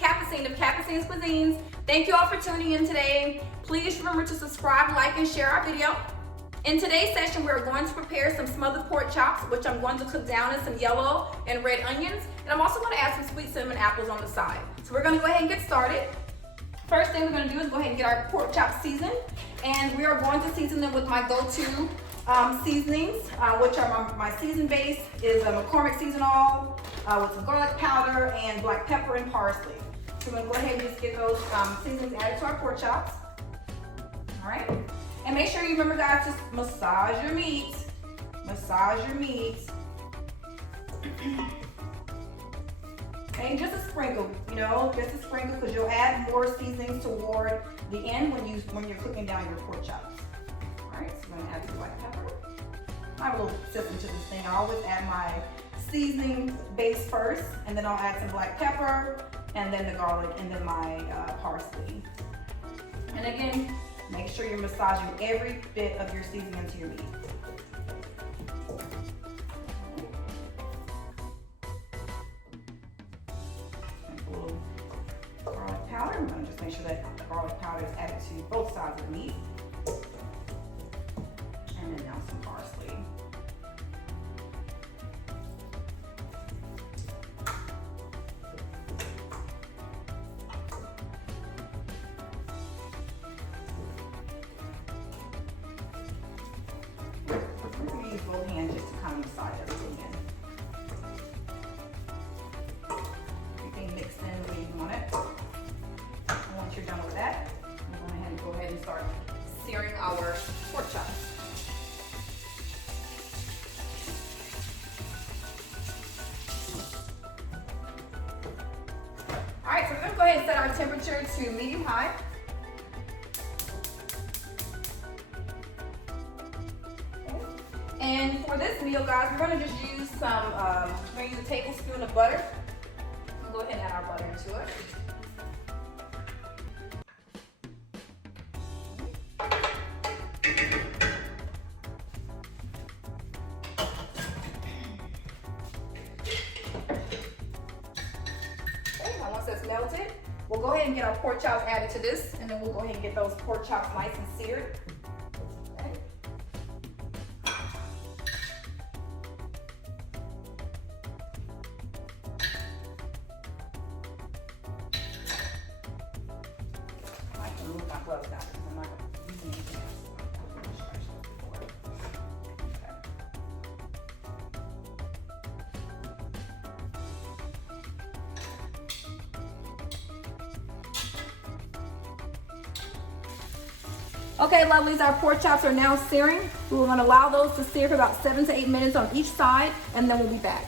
Capucine of Capucine's Cuisines. Thank you all for tuning in today. Please remember to subscribe, like, and share our video. In today's session, we're going to prepare some smothered pork chops, which I'm going to cook down in some yellow and red onions. And I'm also going to add some sweet cinnamon apples on the side. So we're going to go ahead and get started. First thing we're going to do is go ahead and get our pork chops seasoned. And we are going to season them with my go-to seasonings, which are my season base is a McCormick season oil with some garlic powder and black pepper and parsley. So we're going to go ahead and just get those seasonings added to our pork chops. All right. And make sure you remember, guys, just massage your meat. Massage your meat. And just a sprinkle, just a sprinkle, because you'll add more seasonings toward the end when you're cooking down your pork chops. All right, so I'm gonna add some black pepper. I have a little system to this thing. I always add my seasoning base first, and then I'll add some black pepper, and then the garlic, and then my parsley. And again, make sure you're massaging every bit of your seasoning into your meat. A little garlic powder. I'm going to just make sure that the garlic powder is added to both sides of the meat. And then now some parsley. Both hands just to kind of massage everything in. Everything mixed in the way you want it. And once you're done with that, I'm going to go ahead and start searing our pork chops. All right, so we're going to go ahead and set our temperature to medium high. And for this meal, guys, we're going to just use we're going to use a tablespoon of butter. We'll go ahead and add our butter into it. Okay, now once that's melted, we'll go ahead and get our pork chops added to this, and then we'll go ahead and get those pork chops nice and seared. Okay, lovelies, our pork chops are now searing. We're going to allow those to sear for about 7 to 8 minutes on each side, and then we'll be back.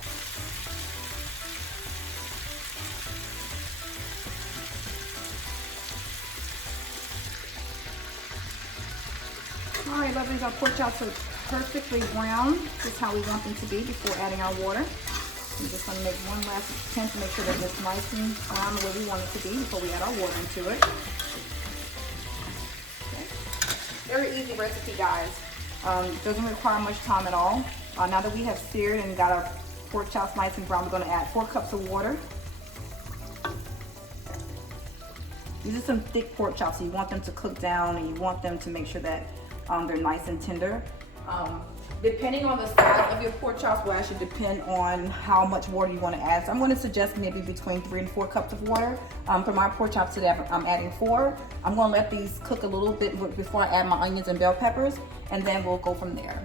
All right, lovelies, our pork chops are perfectly brown, just how we want them to be before adding our water. I'm just going to make one last attempt to make sure that it's nice and brown the way we want it to be before we add our water into it. Very easy recipe, guys. Doesn't require much time at all. Now that we have seared and got our pork chops nice and brown, we're going to add 4 cups of water. These are some thick pork chops, so you want them to cook down and you want them to make sure that they're nice and tender. Depending on the size of your pork chops will actually depend on how much water you want to add. So I'm going to suggest maybe between 3 and 4 cups of water. For my pork chops today, I'm adding 4. I'm going to let these cook a little bit before I add my onions and bell peppers, and then we'll go from there.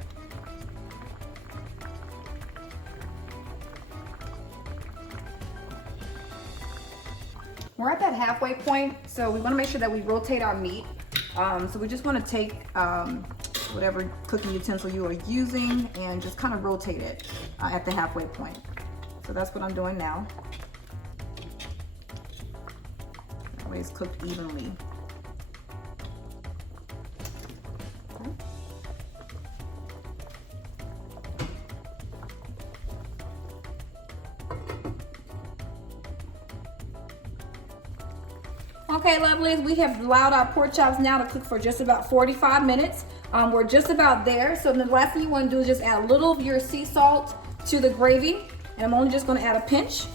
We're at that halfway point, so we want to make sure that we rotate our meat. So we just want to take whatever cooking utensil you are using and just kind of rotate it at the halfway point. So that's what I'm doing now. That way it's cooked evenly. Okay. Okay, lovelies, we have allowed our pork chops now to cook for just about 45 minutes. We're just about there. So the last thing you want to do is just add a little of your sea salt to the gravy. And I'm only just going to add a pinch.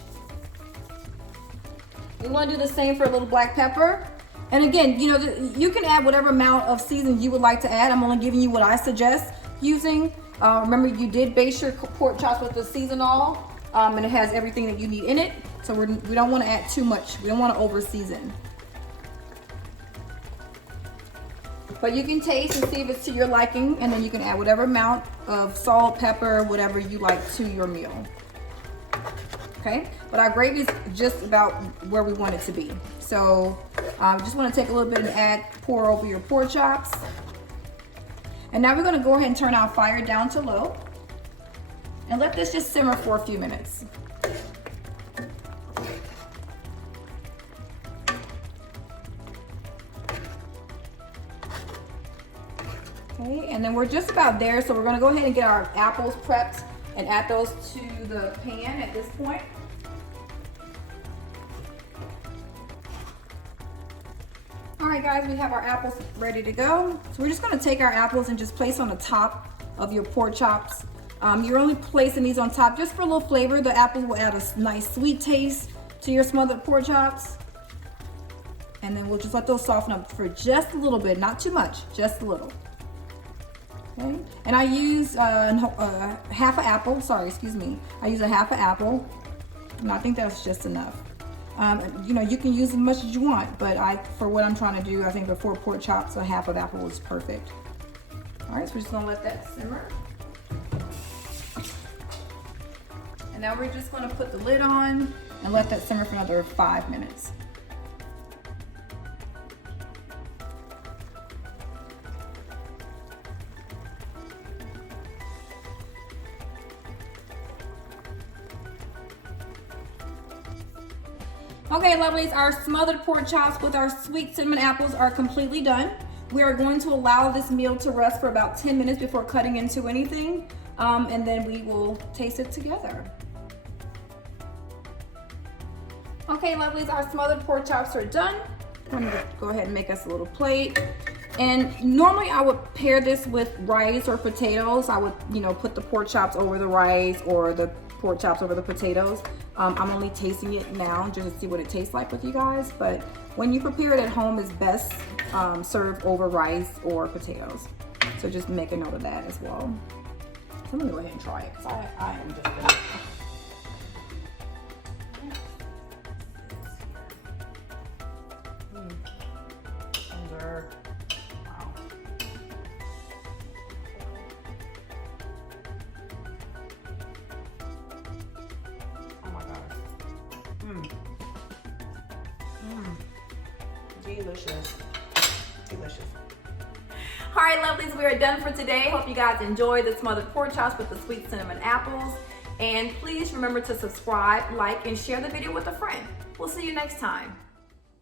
We want to do the same for a little black pepper. And again, you know, you can add whatever amount of seasoning you would like to add. I'm only giving you what I suggest using. Remember, you did base your pork chops with the seasonal, and it has everything that you need in it. So we don't want to add too much. We don't want to over season. But you can taste and see if it's to your liking, and then you can add whatever amount of salt, pepper, whatever you like to your meal. Okay, but our gravy is just about where we want it to be. So just want to take a little bit and pour over your pork chops. And now we're going to go ahead and turn our fire down to low and let this just simmer for a few minutes. Okay, and then we're just about there, so we're going to go ahead and get our apples prepped and add those to the pan at this point. All right, guys, we have our apples ready to go. So we're just going to take our apples and just place on the top of your pork chops. You're only placing these on top just for a little flavor. The apples will add a nice sweet taste to your smothered pork chops. And then we'll just let those soften up for just a little bit, not too much, just a little. Okay, and I use half an apple. Sorry, excuse me. I use a half an apple, and I think that's just enough. You know, you can use as much as you want, but for what I'm trying to do, I think the 4 pork chops, a half of apple is perfect. All right, so we're just gonna let that simmer. And now we're just gonna put the lid on and let that simmer for another 5 minutes. Okay, lovelies, our smothered pork chops with our sweet cinnamon apples are completely done. We are going to allow this meal to rest for about 10 minutes before cutting into anything, and then we will taste it together. Okay, lovelies, our smothered pork chops are done. I'm gonna go ahead and make us a little plate. And normally I would pair this with rice or potatoes. I would, you know, put the pork chops over the rice or the pork chops over the potatoes. I'm only tasting it now just to see what it tastes like with you guys. But when you prepare it at home, it's best served over rice or potatoes. So just make a note of that as well. So I'm gonna go ahead and try it because I am just gonna. Wow. Oh my gosh. Delicious. Delicious. All right, lovelies, we are done for today. Hope you guys enjoyed the smothered pork chops with the sweet cinnamon apples. And please remember to subscribe, like, and share the video with a friend. We'll see you next time.